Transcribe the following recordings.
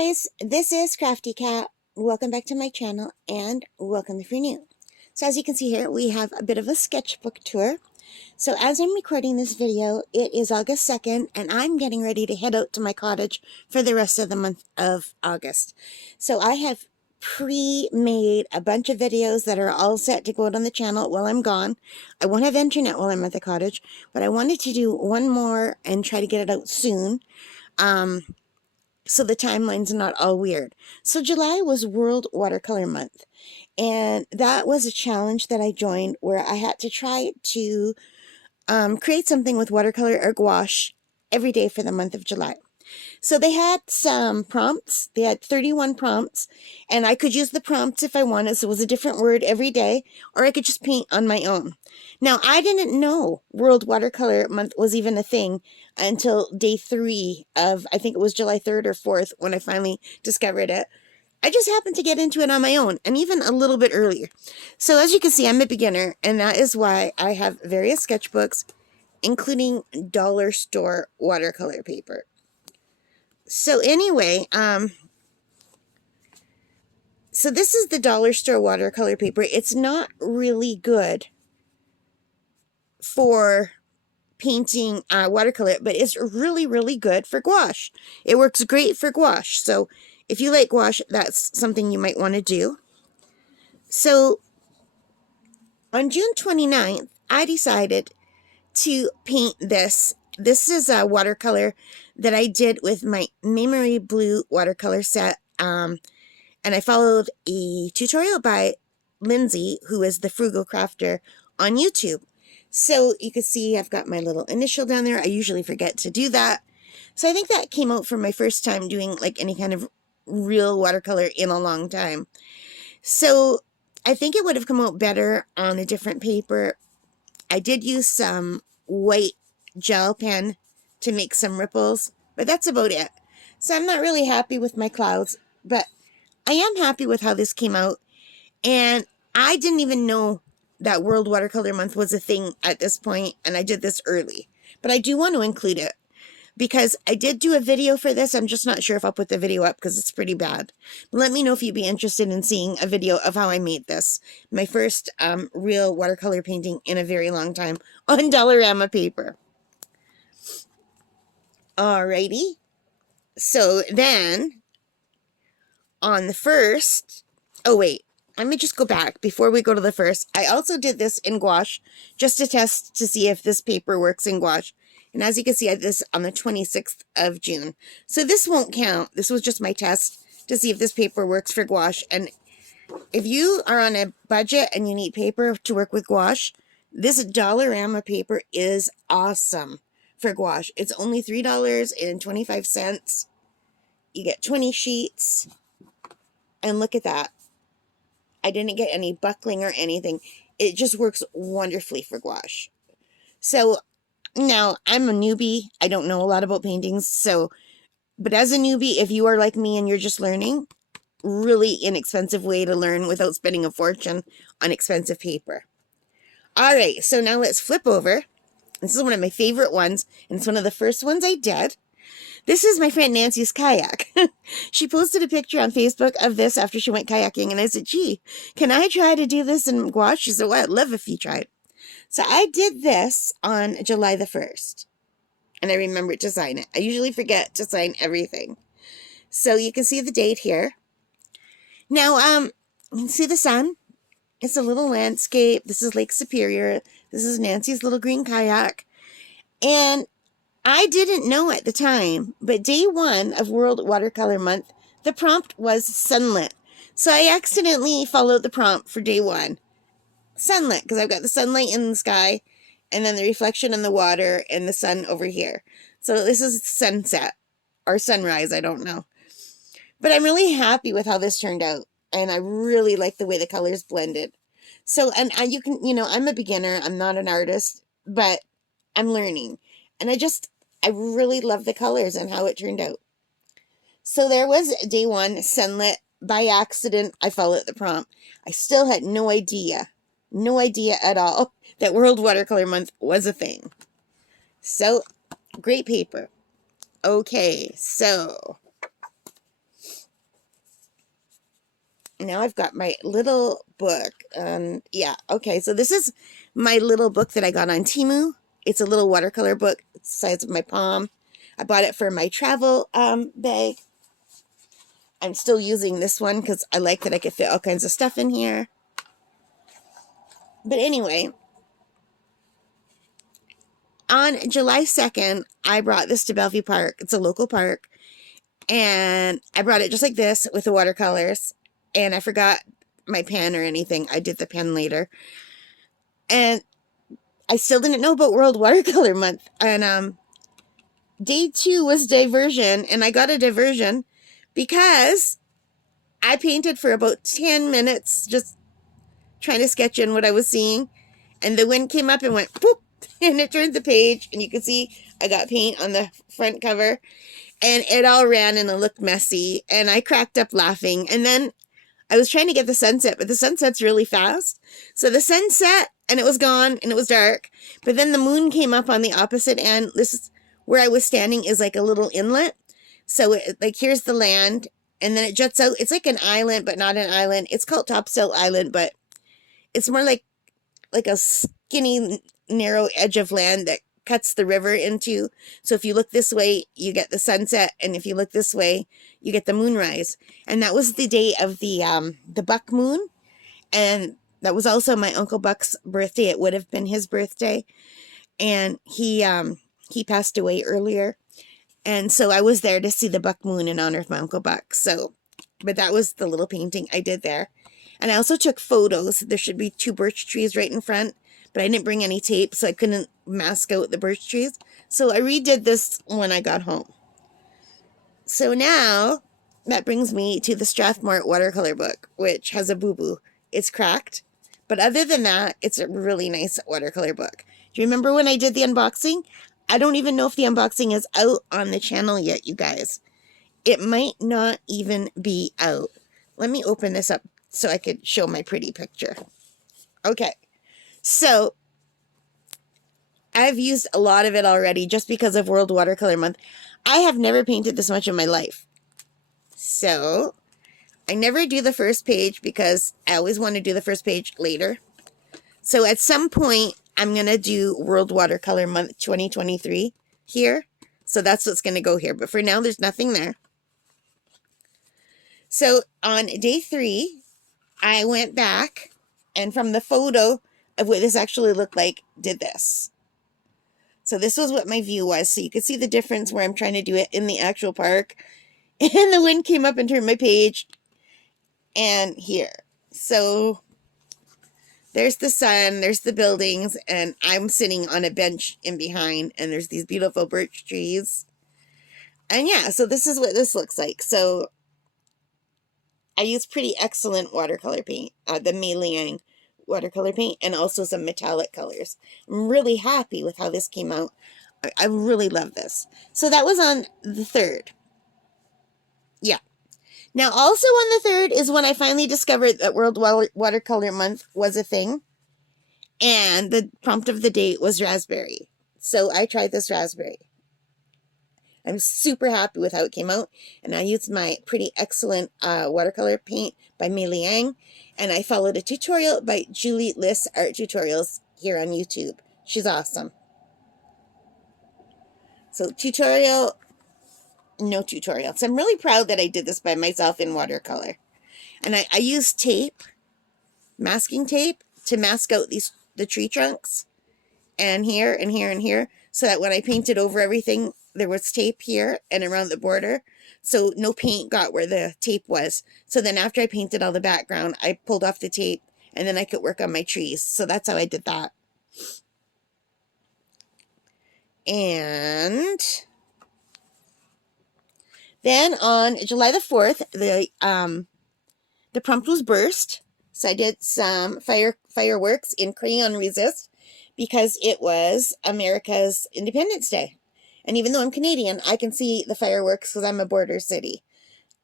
guys, this is Crafty Cat. Welcome back to my channel and welcome if you're new. So as you can see here, we have a bit of a sketchbook tour. So as I'm recording this video, it is August 2nd and I'm getting ready to head out to my cottage for the rest of the month of August. So I have pre-made a bunch of videos that are all set to go out on the channel while I'm gone. I won't have internet while I'm at the cottage, but I wanted to do one more and try to get it out soon. So the timeline's not all weird. So July was World Watercolor Month, and that was a challenge that I joined where I had to try to create something with watercolor or gouache every day for the month of July. So they had some prompts. They had 31 prompts, and I could use the prompts if I wanted. So it was a different word every day, or I could just paint on my own. Now, I didn't know World Watercolor Month was even a thing until day 3 of, I think it was July 3rd or 4th, when I finally discovered it. I just happened to get into it on my own, and even a little bit earlier. So as you can see, I'm a beginner, and that is why I have various sketchbooks, including dollar store watercolor paper. So anyway, so this is the dollar store watercolor paper. It's not really good for painting watercolor, but it's really, really good for gouache. It works great for gouache. So if you like gouache, that's something you might want to do. So on June 29th, I decided to paint this. This is a watercolor that I did with my Memory Blue watercolor set. And I followed a tutorial by Lindsay, who is the Frugal Crafter on YouTube. So you can see I've got my little initial down there. I usually forget to do that. So I think that came out for my first time doing like any kind of real watercolor in a long time. So I think it would have come out better on a different paper. I did use some white gel pen to make some ripples, but that's about it. So I'm not really happy with my clouds, but I am happy with how this came out. And I didn't even know that World Watercolor Month was a thing at this point, and I did this early. But I do want to include it because I did do a video for this. I'm just not sure if I'll put the video up because it's pretty bad. But let me know if you'd be interested in seeing a video of how I made this. My first real watercolor painting in a very long time on Dollarama paper. Alrighty. So then, on the first, oh wait, let me just go back before we go to the first. I also did this in gouache just to test to see if this paper works in gouache. And as you can see, I did this on the 26th of June. So this won't count. This was just my test to see if this paper works for gouache. And if you are on a budget and you need paper to work with gouache, this Dollarama paper is awesome for gouache. It's only $3.25. You get 20 sheets. And look at that. I didn't get any buckling or anything. It just works wonderfully for gouache. So now I'm a newbie. I don't know a lot about paintings. But as a newbie, if you are like me and you're just learning, really inexpensive way to learn without spending a fortune on expensive paper. All right, so now let's flip over. This is one of my favorite ones, and it's one of the first ones I did. This is my friend Nancy's kayak. She posted a picture on Facebook of this after she went kayaking, and I said, gee, can I try to do this in gouache? She said, well, I'd love if you tried. So I did this on July the 1st, and I remembered to sign it. I usually forget to sign everything. So you can see the date here. Now, you can see the sun. It's a little landscape. This is Lake Superior. This is Nancy's little green kayak. And I didn't know at the time, but day 1 of World Watercolor Month, the prompt was sunlit. So I accidentally followed the prompt for day 1. Sunlit, because I've got the sunlight in the sky, and then the reflection in the water, and the sun over here. So this is sunset, or sunrise, I don't know. But I'm really happy with how this turned out, and I really like the way the colors blended. So, and you can, I'm a beginner, I'm not an artist, but I'm learning. And I really love the colors and how it turned out. So there was day 1, sunlit. By accident, I followed the prompt. I still had no idea at all that World Watercolor Month was a thing. So, great paper. Okay, so now I've got my little book. Yeah, okay, so this is my little book that I got on Temu. It's a little watercolor book. It's the size of my palm. I bought it for my travel bag. I'm still using this one because I like that I could fit all kinds of stuff in here. But anyway, on July 2nd, I brought this to Bellevue Park. It's a local park. And I brought it just like this with the watercolors. And I forgot my pen or anything. I did the pen later. And I still didn't know about World Watercolor Month. And day 2 was diversion. And I got a diversion because I painted for about 10 minutes just trying to sketch in what I was seeing. And the wind came up and went poop. And it turned the page. And you can see I got paint on the front cover. And it all ran and it looked messy. And I cracked up laughing. And then I was trying to get the sunset, but the sunset's really fast. So the sun set and it was gone and it was dark. But then the moon came up on the opposite end. This is where I was standing is like a little inlet. So like here's the land and then it juts out. It's like an island, but not an island. It's called Topsail Island, but it's more like a skinny, narrow edge of land that cuts the river into. So if you look this way, you get the sunset, and if you look this way, you get the moonrise. And that was the day of the buck moon, and that was also my Uncle Buck's birthday. It would have been his birthday, and he passed away earlier, and so I was there to see the buck moon in honor of my Uncle Buck. So, but that was the little painting I did there. And I also took photos. There should be 2 birch trees right in front, but I didn't bring any tape, so I couldn't mask out the birch trees. So I redid this when I got home. So now, that brings me to the Strathmore watercolor book, which has a boo-boo. It's cracked, but other than that, it's a really nice watercolor book. Do you remember when I did the unboxing? I don't even know if the unboxing is out on the channel yet, you guys. It might not even be out. Let me open this up so I could show my pretty picture. Okay. So, I've used a lot of it already just because of World Watercolor Month. I have never painted this much in my life. So, I never do the first page because I always want to do the first page later. So, at some point, I'm going to do World Watercolor Month 2023 here. So, that's what's going to go here. But for now, there's nothing there. So, on day 3, I went back and from the photo of what this actually looked like, did this. So this was what my view was. So you could see the difference where I'm trying to do it in the actual park. And the wind came up and turned my page. And here. So there's the sun, there's the buildings, and I'm sitting on a bench in behind. And there's these beautiful birch trees. And yeah, so this is what this looks like. So I use pretty excellent watercolor paint. The Mei Liang watercolor paint and also some metallic colors. I'm really happy with how this came out. I really love this. So that was on the 3rd. Yeah. Now also on the 3rd is when I finally discovered that World Watercolor Month was a thing. And the prompt of the day was raspberry. So I tried this raspberry. I'm super happy with how it came out. And I used my pretty excellent watercolor paint by Mei Liang. And I followed a tutorial by Julie Liss Art Tutorials here on YouTube. She's awesome. So tutorial, no tutorial. So I'm really proud that I did this by myself in watercolor. And I used tape, masking tape, to mask out the tree trunks. And here, and here, and here. So that when I painted over everything, there was tape here and around the border. So no paint got where the tape was. So then after I painted all the background, I pulled off the tape and then I could work on my trees. So that's how I did that. And then on July the 4th, the prompt was burst. So I did some fireworks in crayon resist because it was America's Independence Day. And even though I'm Canadian, I can see the fireworks because I'm a border city.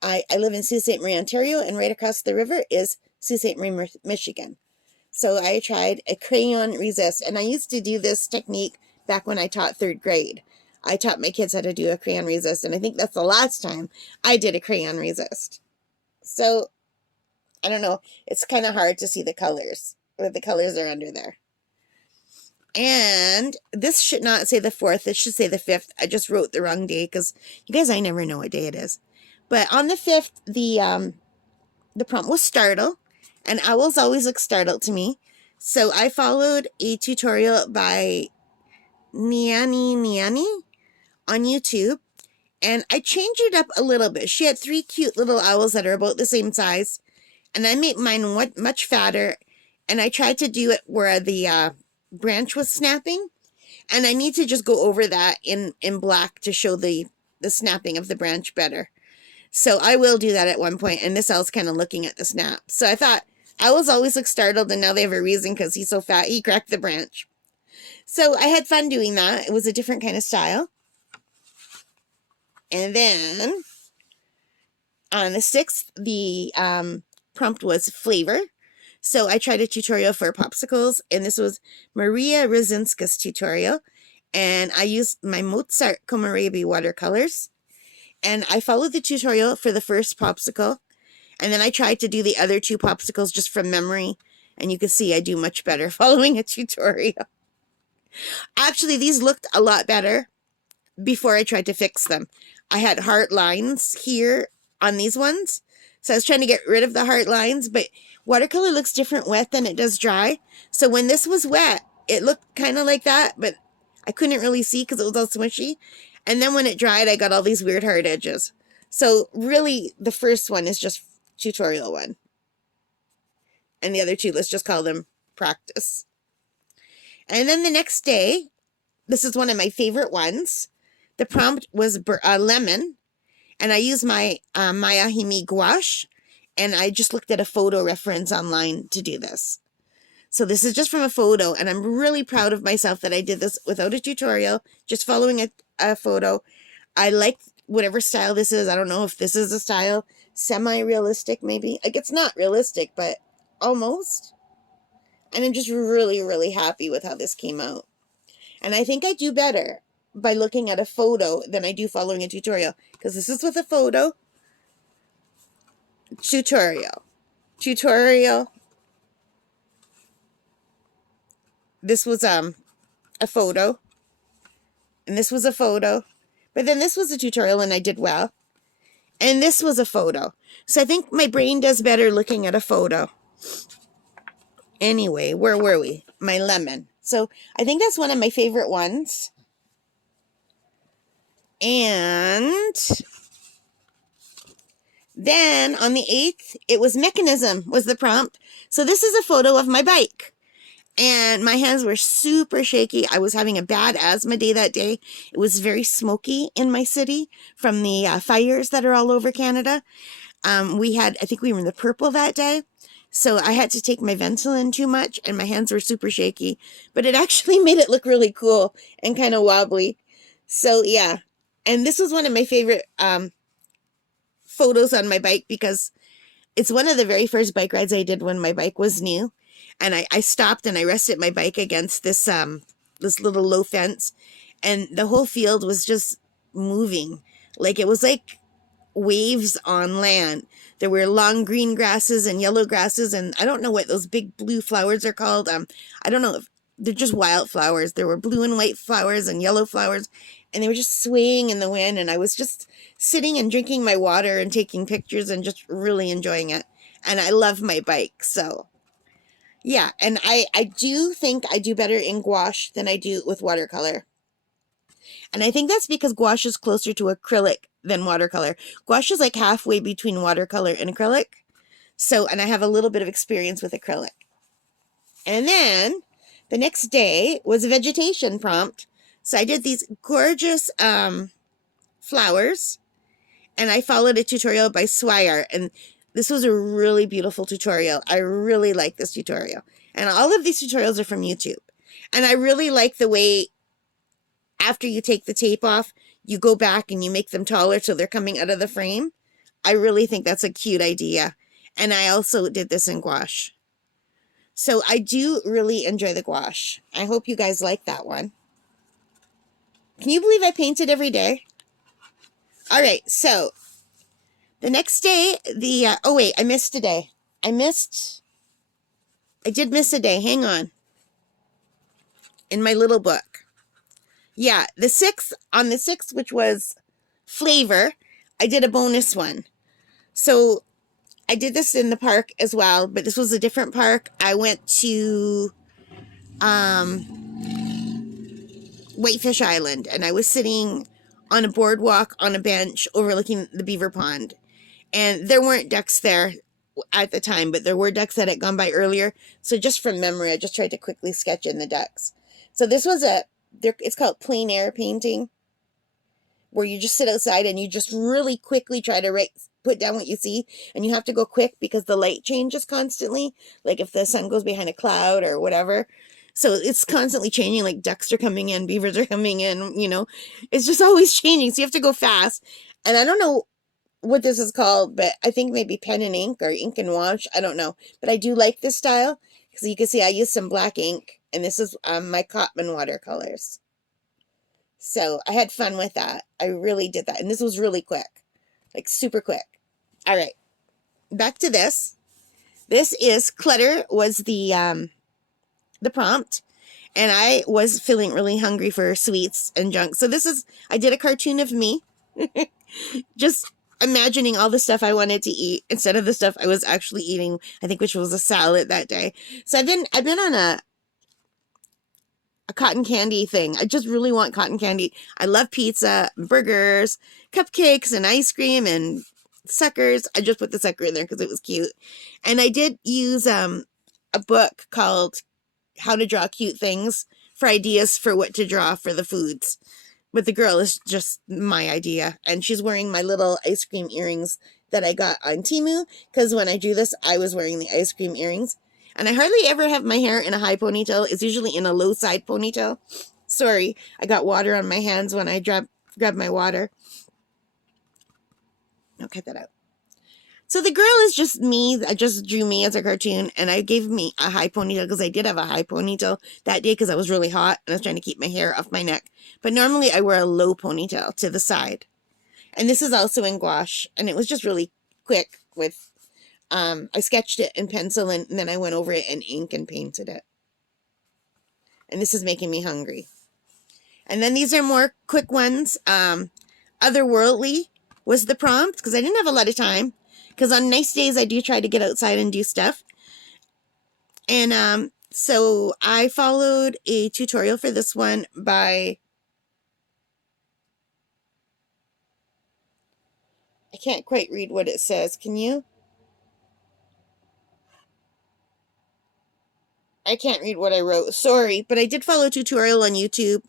I live in Sault Ste. Marie, Ontario, and right across the river is Sault Ste. Marie, Michigan. So I tried a crayon resist, and I used to do this technique back when I taught 3rd grade. I taught my kids how to do a crayon resist, and I think that's the last time I did a crayon resist. So I don't know. It's kind of hard to see the colors, but the colors are under there. And this should not say the 4th. It should say the 5th. I just wrote the wrong day because you guys, I never know what day it is. But on the 5th, the prompt was startle, and owls always look startled to me. So I followed a tutorial by Niani on YouTube, and I changed it up a little bit. She had 3 cute little owls that are about the same size, and I made mine much fatter, and I tried to do it where the branch was snapping, and I need to just go over that in black to show the snapping of the branch better. So I will do that at one point, and this owl's kind of looking at the snap. So I thought, owls always look startled, and now they have a reason because he's so fat, he cracked the branch. So I had fun doing that. It was a different kind of style. And then on the 6th, the prompt was flavor. So I tried a tutorial for popsicles, and this was Maria Rosinska's tutorial. And I used my Mozart Kohlrabi watercolors. And I followed the tutorial for the first popsicle. And then I tried to do the other 2 popsicles just from memory. And you can see I do much better following a tutorial. Actually, these looked a lot better before I tried to fix them. I had heart lines here on these ones. So I was trying to get rid of the heart lines, but watercolor looks different wet than it does dry. So when this was wet, it looked kind of like that, but I couldn't really see because it was all smushy. And then when it dried, I got all these weird hard edges. So really, the first one is just tutorial 1. And the other 2, let's just call them practice. And then the next day, this is one of my favorite ones. The prompt was lemon. And I used my Maya Himi gouache. And I just looked at a photo reference online to do this. So this is just from a photo. And I'm really proud of myself that I did this without a tutorial, just following a photo. I like whatever style this is. I don't know if this is a style. Semi-realistic, maybe. Like, it's not realistic, but almost. And I'm just really, really happy with how this came out. And I think I do better by looking at a photo than I do following a tutorial. Because this is with a photo. Tutorial. Tutorial. This was a photo. And this was a photo. But then this was a tutorial and I did well. And this was a photo. So I think my brain does better looking at a photo. Anyway, where were we? My lemon. So I think that's one of my favorite ones. And then on the 8th, it was mechanism was the prompt. So this is a photo of my bike. And my hands were super shaky. I was having a bad asthma day that day. It was very smoky in my city from the fires that are all over Canada. I think we were in the purple that day. So I had to take my Ventolin too much and my hands were super shaky. But it actually made it look really cool and kind of wobbly. So yeah. And this was one of my favorite photos on my bike because it's one of the very first bike rides I did when my bike was new. And I stopped and I rested my bike against this little low fence. And the whole field was just moving. Like it was like waves on land. There were long green grasses and yellow grasses. And I don't know what those big blue flowers are called. I don't know if they're just wildflowers. There were blue and white flowers and yellow flowers. And they were just swaying in the wind. And I was just sitting and drinking my water and taking pictures and just really enjoying it. And I love my bike. So yeah, and I do think I do better in gouache than I do with watercolor. And I think that's because gouache is closer to acrylic than watercolor. Gouache is like halfway between watercolor and acrylic. So, and I have a little bit of experience with acrylic. And then the next day was a vegetation prompt. So I did these gorgeous flowers. And I followed a tutorial by Swire. And this was a really beautiful tutorial. I really like this tutorial. And all of these tutorials are from YouTube. And I really like the way after you take the tape off, you go back and you make them taller so they're coming out of the frame. I really think that's a cute idea. And I also did this in gouache. So I do really enjoy the gouache. I hope you guys like that one. Can you believe I painted every day? All right, so the next day, oh wait, I missed a day. did miss a day. Hang on. In my little book. Yeah, on the 6th, which was flavor, I did a bonus one. So I did this in the park as well, but this was a different park. I went to Whitefish Island, and I was sitting on a boardwalk on a bench overlooking the beaver pond. And there weren't ducks there at the time, but there were ducks that had gone by earlier. So just from memory, I just tried to quickly sketch in the ducks. So this was it's called plein air painting, where you just sit outside and you just really quickly try to put down what you see. And you have to go quick because the light changes constantly. Like if the sun goes behind a cloud or whatever. So it's constantly changing, like ducks are coming in, beavers are coming in, it's just always changing. So you have to go fast. And I don't know what this is called, but I think maybe pen and ink or ink and wash. I don't know. But I do like this style because you can see I used some black ink, and this is my Cotman watercolors. So I had fun with that. I really did that. And this was really quick, like super quick. All right, back to this. This is clutter was the prompt. And I was feeling really hungry for sweets and junk. So I did a cartoon of me. Just imagining all the stuff I wanted to eat instead of the stuff I was actually eating, I think, which was a salad that day. So I've been on a cotton candy thing. I just really want cotton candy. I love pizza, burgers, cupcakes, and ice cream, and suckers. I just put the sucker in there because it was cute. And I did use a book called How to Draw Cute Things for ideas for what to draw for the foods. But the girl is just my idea. And she's wearing my little ice cream earrings that I got on Temu. Because when I drew this, I was wearing the ice cream earrings. And I hardly ever have my hair in a high ponytail. It's usually in a low side ponytail. Sorry, I got water on my hands when I grabbed my water. I'll cut that out. So the girl is just me. I just drew me as a cartoon, and I gave me a high ponytail because I did have a high ponytail that day because I was really hot and I was trying to keep my hair off my neck. But normally I wear a low ponytail to the side. And this is also in gouache, and it was just really quick with, I sketched it in pencil and then I went over it in ink and painted it. And this is making me hungry. And then these are more quick ones. Otherworldly was the prompt because I didn't have a lot of time. Because on nice days, I do try to get outside and do stuff. And so I followed a tutorial for this one by... I can't quite read what it says. Can you? I can't read what I wrote. Sorry, but I did follow a tutorial on YouTube.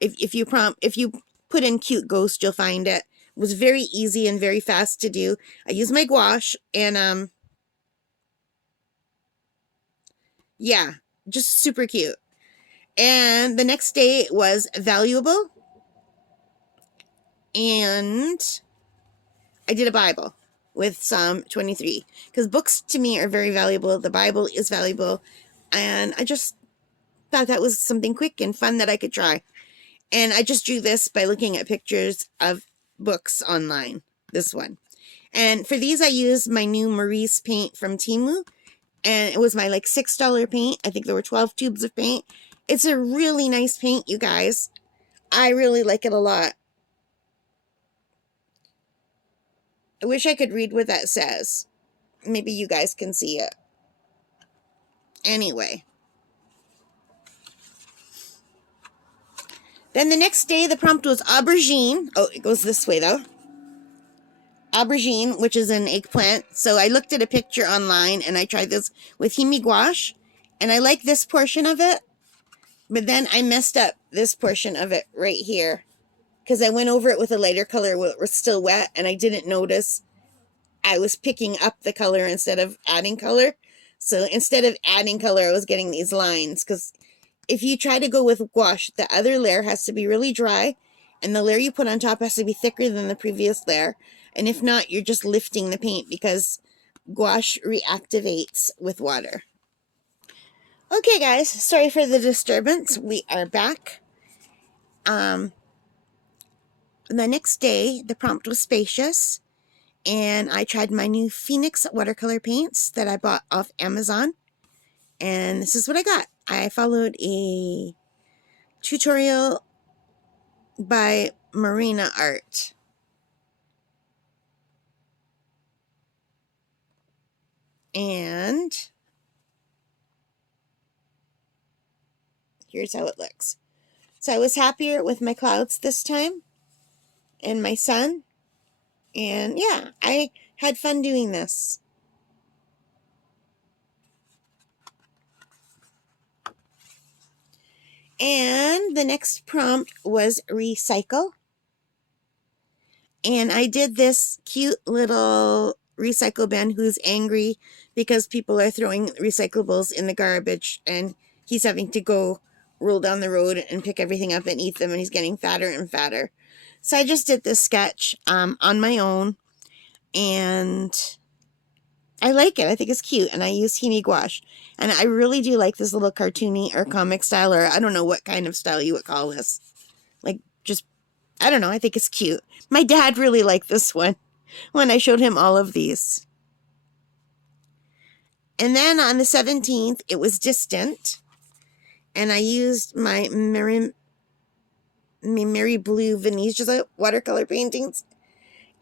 If you put in cute ghost, you'll find it. It was very easy and very fast to do. I used my gouache and yeah, just super cute. And the next day was valuable. And I did a Bible with Psalm 23. Because books to me are very valuable. The Bible is valuable. And I just thought that was something quick and fun that I could try. And I just drew this by looking at pictures of books online. This one. And for these, I used my new Maurice paint from Temu. And it was my like $6 paint. I think there were 12 tubes of paint. It's a really nice paint, you guys. I really like it a lot. I wish I could read what that says. Maybe you guys can see it. Anyway. Then the next day, the prompt was aubergine. Oh, it goes this way, though. Aubergine, which is an eggplant. So I looked at a picture online, and I tried this with Himi gouache. And I like this portion of it. But then I messed up this portion of it right here. Because I went over it with a lighter color while it was still wet, and I didn't notice I was picking up the color instead of adding color. So instead of adding color, I was getting these lines. Because if you try to go with gouache, the other layer has to be really dry, and the layer you put on top has to be thicker than the previous layer. And if not, you're just lifting the paint because gouache reactivates with water. Okay, guys, sorry for the disturbance. We are back. The next day, the prompt was spacious, And I tried my new Phoenix watercolor paints that I bought off Amazon. And this is what I got. I followed a tutorial by Marina Art. And here's how it looks. So I was happier with my clouds this time and my sun. And yeah, I had fun doing this. And the next prompt was recycle. And I did this cute little recycle bin who's angry because people are throwing recyclables in the garbage and he's having to go roll down the road and pick everything up and eat them, and he's getting fatter and fatter. So I just did this sketch on my own, and I like it. I think it's cute, and I use Himi gouache. And I really do like this little cartoony or comic style, or I don't know what kind of style you would call this. Like, just, I don't know, I think it's cute. My dad really liked this one when I showed him all of these. And then on the 17th, it was distant. And I used my Mary Blue Venezia watercolor paintings.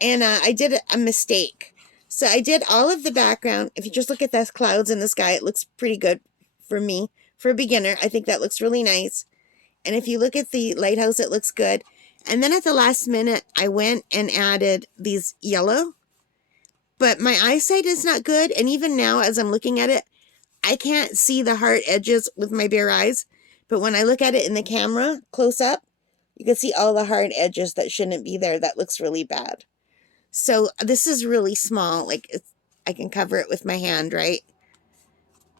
And I did a mistake. So I did all of the background. If you just look at the clouds in the sky, it looks pretty good for me. For a beginner, I think that looks really nice. And if you look at the lighthouse, it looks good. And then at the last minute, I went and added these yellow. But my eyesight is not good. And even now, as I'm looking at it, I can't see the hard edges with my bare eyes. But when I look at it in the camera, close up, you can see all the hard edges that shouldn't be there. That looks really bad. So this is really small. Like, I can cover it with my hand, right?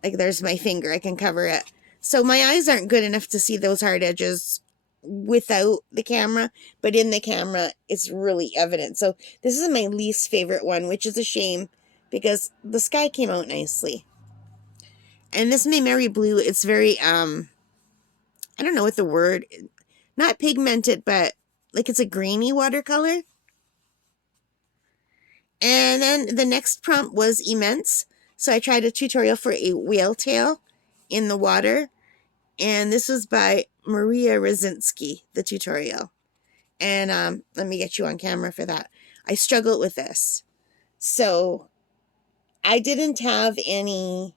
Like, there's my finger. I can cover it. So my eyes aren't good enough to see those hard edges without the camera. But in the camera, it's really evident. So this is my least favorite one, which is a shame because the sky came out nicely. And this Mary Blue, it's very, I don't know what the word, not pigmented, but like it's a grainy watercolor. And then the next prompt was immense. So I tried a tutorial for a whale tail in the water. And this was by Maria Rosinski, the tutorial. And let me get you on camera for that. I struggled with this. So I didn't have any,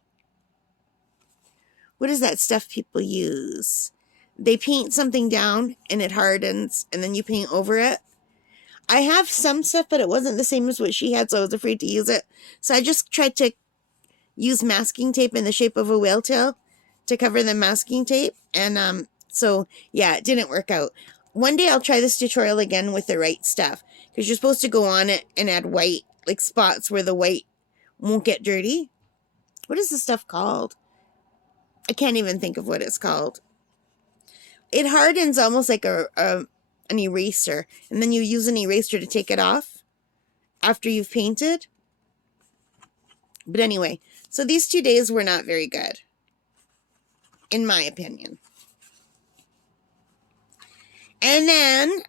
what is that stuff people use? They paint something down and it hardens and then you paint over it. I have some stuff, but it wasn't the same as what she had, so I was afraid to use it. So I just tried to use masking tape in the shape of a whale tail to cover the masking tape. And so, yeah, it didn't work out. One day I'll try this tutorial again with the right stuff, because you're supposed to go on it and add white, like spots where the white won't get dirty. What is this stuff called? I can't even think of what it's called. It hardens almost like an eraser, and then you use an eraser to take it off after you've painted. But anyway, so these 2 days were not very good, in my opinion. And then,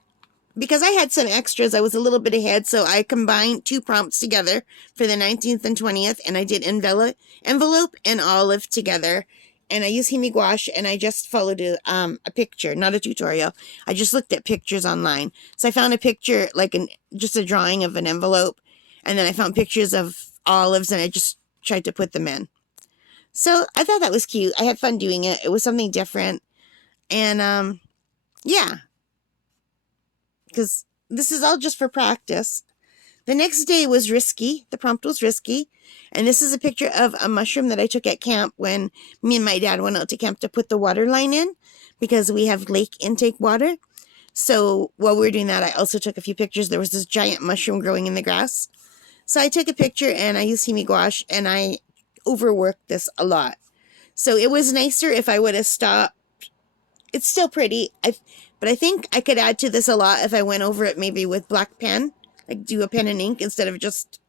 because I had some extras, I was a little bit ahead, so I combined 2 prompts together for the 19th and 20th, and I did envelope and olive together. And I used Himi gouache, and I just followed a picture, not a tutorial. I just looked at pictures online. So I found a picture, like just a drawing of an envelope, and then I found pictures of olives, and I just tried to put them in. So I thought that was cute. I had fun doing it. It was something different. And yeah, because this is all just for practice. The next day was risky. The prompt was risky. And this is a picture of a mushroom that I took at camp when me and my dad went out to camp to put the water line in, because we have lake intake water. So while we were doing that, I also took a few pictures. There was this giant mushroom growing in the grass. So I took a picture and I used Himi gouache, and I overworked this a lot. So it was nicer if I would have stopped. It's still pretty, but I think I could add to this a lot if I went over it maybe with black pen, like do a pen and ink instead of just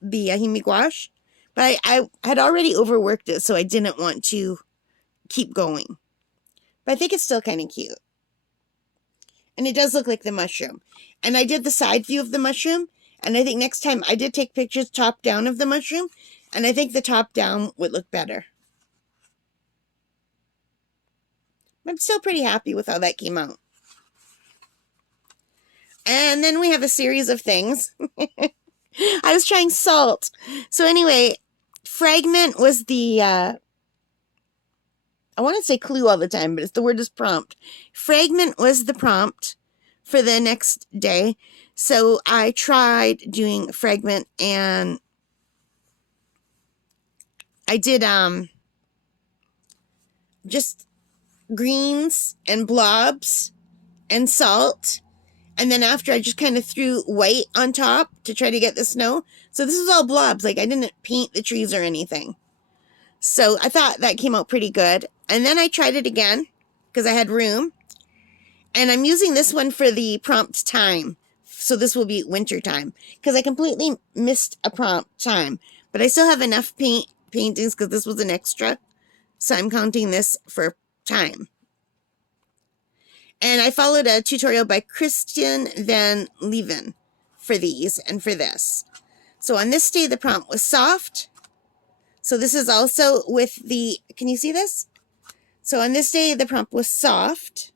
the Himi gouache. But I had already overworked it, so I didn't want to keep going. But I think it's still kind of cute. And it does look like the mushroom. And I did the side view of the mushroom, And I think next time I did take pictures top down of the mushroom, and I think the top down would look better. I'm still pretty happy with how that came out. And then we have a series of things. I was trying salt. So anyway, fragment was the, I want to say clue all the time, but the word is prompt. Fragment was the prompt for the next day. So I tried doing fragment, and I did just greens and blobs and salt. And then after, I just kind of threw white on top to try to get the snow. So this is all blobs. Like, I didn't paint the trees or anything. So I thought that came out pretty good. And then I tried it again because I had room. And I'm using this one for the prompt time. So this will be winter time, because I completely missed a prompt time. But I still have enough paintings because this was an extra. So I'm counting this for time. And I followed a tutorial by Christian Van Leven for these and for this. So on this day, the prompt was soft. So this is also with the, can you see this? So on this day, the prompt was soft.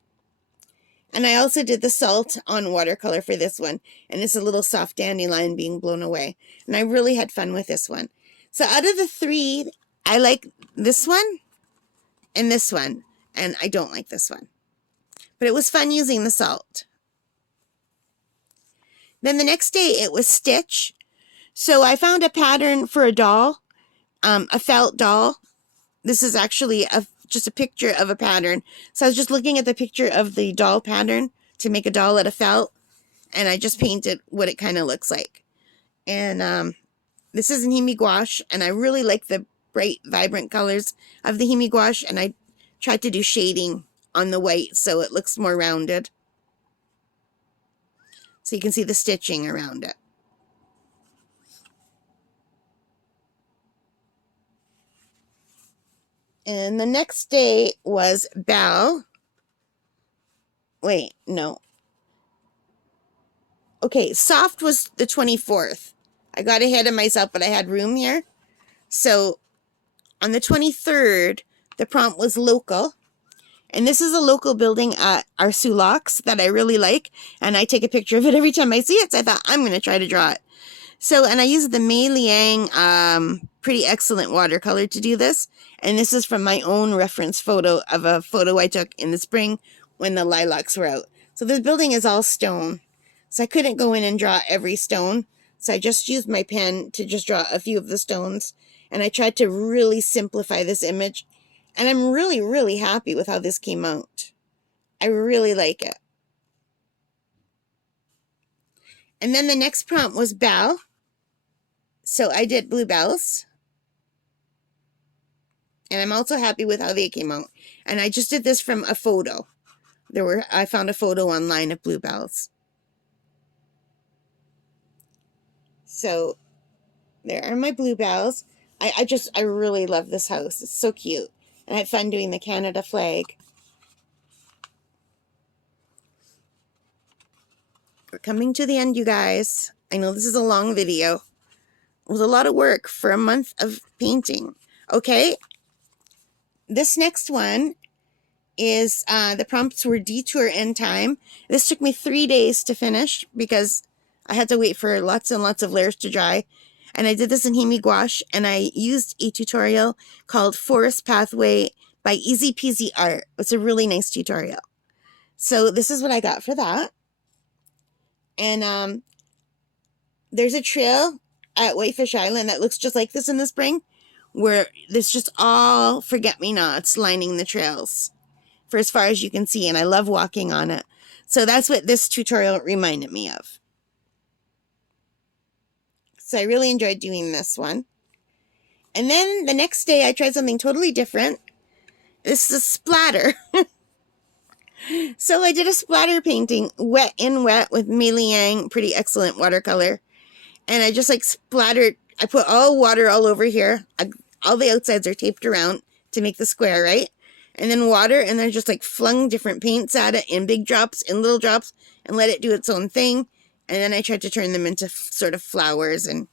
And I also did the salt on watercolor for this one. And it's a little soft dandelion being blown away. And I really had fun with this one. So out of the three, I like this one and this one. And I don't like this one. But it was fun using the salt. Then the next day, it was stitch. So I found a pattern for a doll, a felt doll. This is actually just a picture of a pattern. So I was just looking at the picture of the doll pattern to make a doll out of felt. And I just painted what it kind of looks like. And this is in Himi gouache. And I really like the bright, vibrant colors of the Himi gouache. And I tried to do shading on the white so it looks more rounded. So you can see the stitching around it. And the next day was Belle. Wait, no. Okay, soft was the 24th. I got ahead of myself, but I had room here. So on the 23rd, the prompt was local. And this is a local building at our Sulaks that I really like. And I take a picture of it every time I see it. So I thought, I'm going to try to draw it. So, and I used the Mei Liang Pretty Excellent watercolor to do this. And this is from my own reference photo of a photo I took in the spring when the lilacs were out. So this building is all stone. So I couldn't go in and draw every stone. So I just used my pen to just draw a few of the stones. And I tried to really simplify this image. And I'm really, really happy with how this came out. I really like it. And then the next prompt was bell. So I did bluebells. And I'm also happy with how they came out. And I just did this from a photo. I found a photo online of bluebells. So there are my bluebells. I really love this house. It's so cute. And I had fun doing the Canada flag. We're coming to the end, you guys. I know this is a long video. It was a lot of work for a month of painting. Okay. This next one is, the prompts were detour and time. This took me 3 days to finish because I had to wait for lots and lots of layers to dry. And I did this in Himi gouache, and I used a tutorial called Forest Pathway by Easy Peasy Art. It's a really nice tutorial. So this is what I got for that. And there's a trail at Whitefish Island that looks just like this in the spring, where there's just all forget-me-nots lining the trails for as far as you can see, and I love walking on it. So that's what this tutorial reminded me of. So I really enjoyed doing this one. And then the next day I tried something totally different. This is a splatter. So I did a splatter painting, wet in wet, with Mei Liang Pretty Excellent watercolor. And I just like splattered, I put all water all over here. All the outsides are taped around to make the square, right? And then water, and then just like flung different paints at it in big drops, in little drops, and let it do its own thing. And then I tried to turn them into sort of flowers. And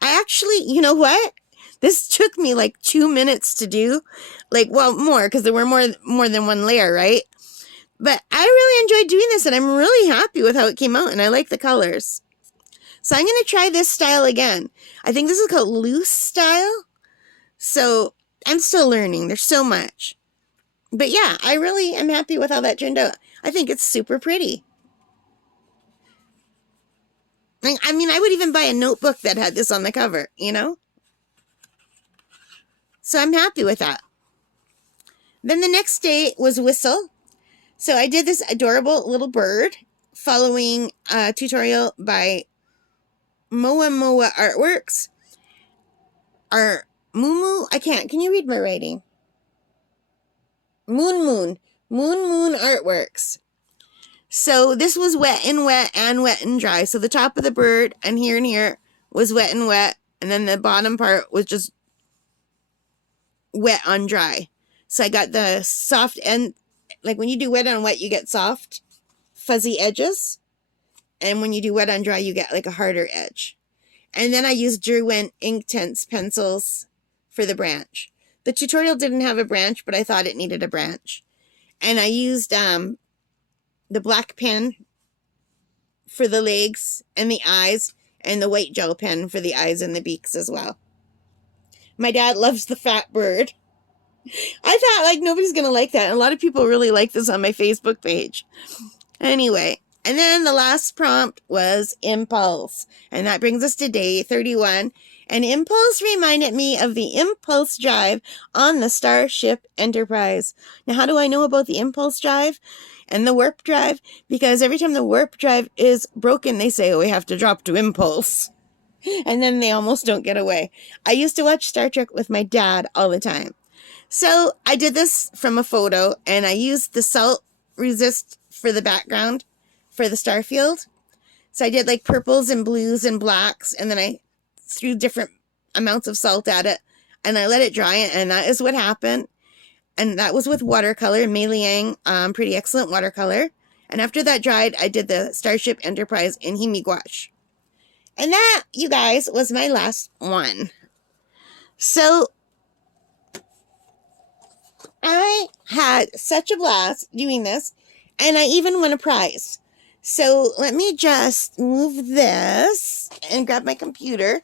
I actually, you know what? This took me like 2 minutes to do. Like, well, more, because there were more than one layer, right? But I really enjoyed doing this, and I'm really happy with how it came out, and I like the colors. So I'm going to try this style again. I think this is called loose style. So I'm still learning. There's so much. But yeah, I really am happy with how that turned out. I think it's super pretty. I mean, I would even buy a notebook that had this on the cover, you know? So I'm happy with that. Then the next day was Whistle. So I did this adorable little bird following a tutorial by Moa Artworks. Or Mumu, can you read my writing? Moon Artworks. So this was wet and wet and dry. So the top of the bird and here was wet and wet. And then the bottom part was just wet on dry. So I got the soft end, like when you do wet on wet, you get soft, fuzzy edges. And when you do wet on dry, you get like a harder edge. And then I used Derwent Inktense pencils for the branch. The tutorial didn't have a branch, but I thought it needed a branch. And I used the black pen for the legs and the eyes, and the white gel pen for the eyes and the beaks as well. My dad loves the fat bird. I thought like nobody's going to like that. And a lot of people really like this on my Facebook page. Anyway, and then the last prompt was Impulse. And that brings us to day 31. And Impulse reminded me of the Impulse Drive on the Starship Enterprise. Now, how do I know about the Impulse Drive and the Warp Drive? Because every time the Warp Drive is broken, they say, oh, we have to drop to Impulse. And then they almost don't get away. I used to watch Star Trek with my dad all the time. So I did this from a photo, and I used the salt resist for the background for the starfield. So I did like purples and blues and blacks, and then I threw different amounts of salt at it, and I let it dry, and that is what happened. And that was with watercolor, Mei Liang, pretty excellent watercolor. And after that dried, I did the Starship Enterprise in Himi gouache. And that, you guys, was my last one. So I had such a blast doing this, and I even won a prize. So let me just move this and grab my computer.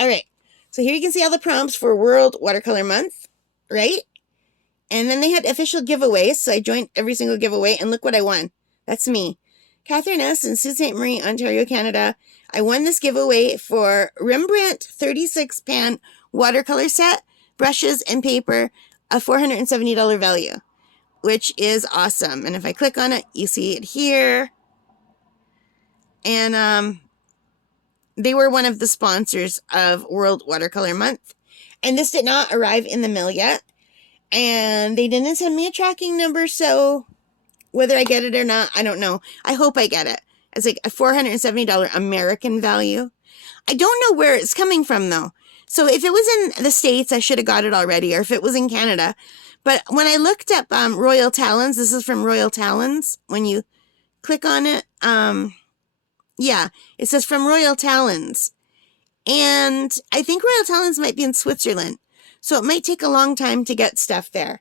All right, so here you can see all the prompts for World Watercolor Month, right? And then they had official giveaways, so I joined every single giveaway, and look what I won. That's me. Catherine S. in Sault Ste. Marie, Ontario, Canada. I won this giveaway for Rembrandt 36 pan watercolor set, brushes, and paper, a $470 value, which is awesome. And if I click on it, you see it here. And they were one of the sponsors of World Watercolor Month. And this did not arrive in the mail yet. And they didn't send me a tracking number, so whether I get it or not, I don't know. I hope I get it. It's like a $470 American value. I don't know where it's coming from, though. So if it was in the States, I should have got it already, or if it was in Canada. But when I looked up Royal Talons, this is from Royal Talons. When you click on it, yeah, it says from Royal Talons. And I think Royal Talons might be in Switzerland. So it might take a long time to get stuff there.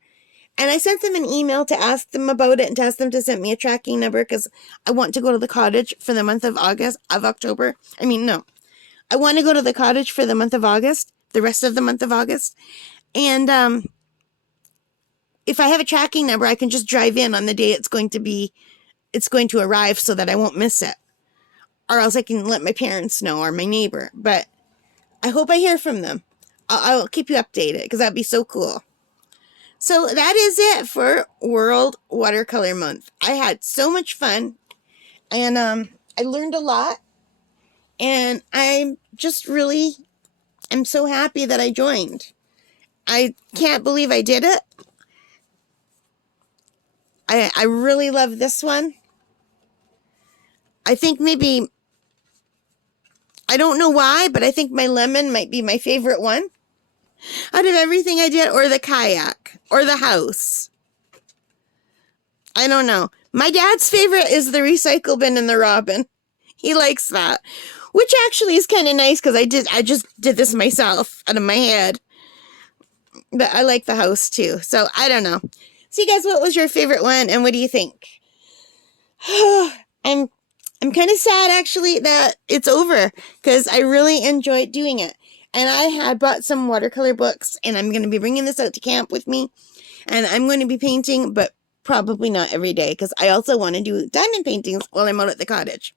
And I sent them an email to ask them about it and to ask them to send me a tracking number because I want to go to the cottage for the month of October. I want to go to the cottage for the month of August, the rest of the month of August. And if I have a tracking number, I can just drive in on the day it's going to arrive so that I won't miss it. Or else I can let my parents know or my neighbor. But I hope I hear from them. I'll keep you updated because that'd be so cool. So that is it for World Watercolor Month. I had so much fun, and I learned a lot, and I'm so happy that I joined. I can't believe I did it. I really love this one. I think maybe, I don't know why, but I think my lemon might be my favorite one out of everything I did, or the kayak, or the house. I don't know. My dad's favorite is the recycle bin and the robin. He likes that, which actually is kind of nice because I just did this myself out of my head. But I like the house too, so I don't know. So you guys, what was your favorite one, and what do you think? I'm kind of sad actually that it's over because I really enjoyed doing it. And I had bought some watercolor books, and I'm going to be bringing this out to camp with me. And I'm going to be painting, but probably not every day because I also want to do diamond paintings while I'm out at the cottage.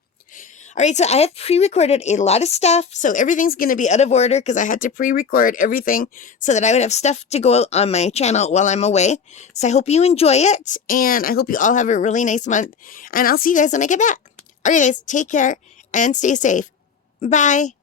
All right, so I have pre-recorded a lot of stuff, so everything's going to be out of order because I had to pre-record everything so that I would have stuff to go on my channel while I'm away. So I hope you enjoy it, and I hope you all have a really nice month, and I'll see you guys when I get back. All right, guys, take care and stay safe. Bye.